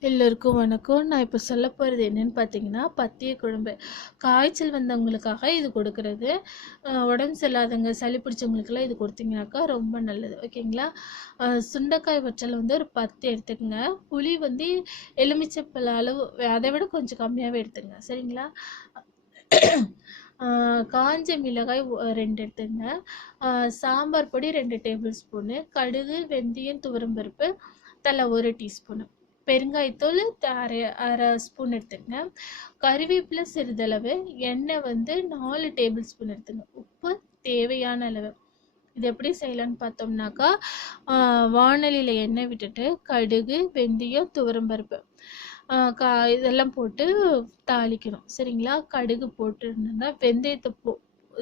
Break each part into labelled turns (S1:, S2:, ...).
S1: எல்லோருக்கும் வணக்கம். நான் இப்போ சொல்ல போகிறது என்னென்னு பார்த்தீங்கன்னா பத்திய குழம்பு. காய்ச்சல் வந்தவங்களுக்காக இது கொடுக்கறது. உடம்பு சரியில்லாதவங்க சளி பிடிச்சவங்களுக்குலாம் இது கொடுத்தீங்கனாக்கா ரொம்ப நல்லது. ஓகேங்களா? சுண்டைக்காய் வற்றல் வந்து ஒரு பத்து எடுத்துக்கங்க. புளி வந்து எலுமிச்சப்பழ அளவு அதை விட கொஞ்சம் கம்மியாகவே எடுத்துங்க சரிங்களா? காஞ்ச மிளகாய் ஒ- ரெண்டு எடுத்துங்க சாம்பார் பொடி ரெண்டு டேபிள் ஸ்பூனு. கடுகு வெந்தயம் துவரம்பருப்பு தலை ஒரு டீஸ்பூனு. பெருங்காயத்தூள் த- அரை அரை ஸ்பூன் எடுத்துங்க கருவேப்பிலை சிறிதளவு எண்ணெய் வந்து நாலு டேபிள் ஸ்பூன் எடுத்துங்க உப்பு தேவையான அளவு. இது எப்படி செய்யலான்னு பார்த்தோம்னாக்கா வானலியில் எண்ணெய் விட்டுட்டு கடுகு வெந்தயம் துவரம்பருப்பு கா இதெல்லாம் போட்டு தாளிக்கணும். சரிங்களா? கடுகு போட்டுருந்தா வெந்தயத்தை போ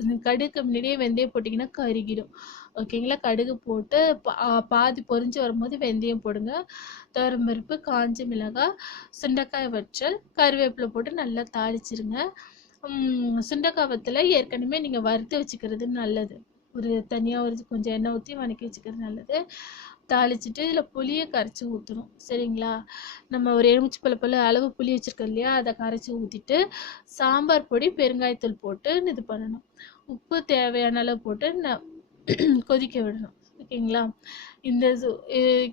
S1: கடுகு முன்னாடியே வெந்தயம் போட்டிங்கன்னா கருகிடும். ஓகேங்களா கடுகு போட்டு பா- பாதி பொறிஞ்சு வரும்போது வெந்தயம் போடுங்க. துவரம்பருப்பு காஞ்ச மிளகாய் சுண்டைக்காய் வற்றல் கருவேப்பிலை போட்டு நல்லா தாளிச்சிருங்க. சுண்டக்காய் சுண்டைக்காய் வத்தலை ஏற்கனவே நீங்கள் வறுத்து வச்சுக்கிறது நல்லது. ஒரு தனியாக ஒரு கொஞ்சம் எண்ணெய் ஊற்றி வதக்கி வச்சுக்கிறது நல்லது. தாளிச்சிட்டு இதில் புளியை கரைச்சி ஊற்றணும் சரிங்களா? நம்ம ஒரு எலுமிச்சு பழ அளவு புளி வச்சுருக்கோம் இல்லையா? அதை கரைச்சி ஊற்றிட்டு சாம்பார் பொடி பெருங்காயத்தூள் போட்டு இது பண்ணணும். உப்பு தேவையான அளவு போட்டு ந கொதிக்க விடணும். ஓகேங்களா? இந்த இது-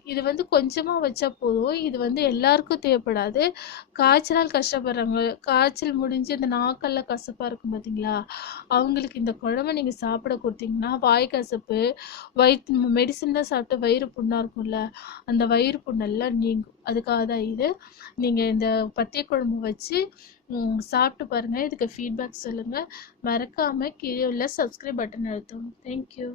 S1: இது வந்து கொஞ்சமாக வச்சா போதும். இது வந்து எல்லாருக்கும் தேவைப்படாது. காய்ச்சலால் கஷ்டப்படுறவங்க காய்ச்சல் முடிஞ்சு இந்த நாக்கெல்லாம் கசப்பாக இருக்கும் பார்த்தீங்களா அவங்களுக்கு இந்த குழம்பு நீங்கள் சாப்பிட கொடுத்தீங்கன்னா வாய் கசப்பு வயிற்று மெடிசன் தான் சாப்பிட்டு வயிறு புண்ணாக இருக்கும்ல? அந்த வயிறு புண்ணெல்லாம் நீங்கும். அதுக்காக தான் இது. நீங்கள் இந்த பத்திய குழம்பு வச்சு சாப்பிட்டு பாருங்கள் இதுக்கு ஃபீட்பேக் சொல்லுங்கள் மறக்காமல் கீழே உள்ள சப்ஸ்கிரைப் பட்டன் அழுத்தணும் தேங்க்யூ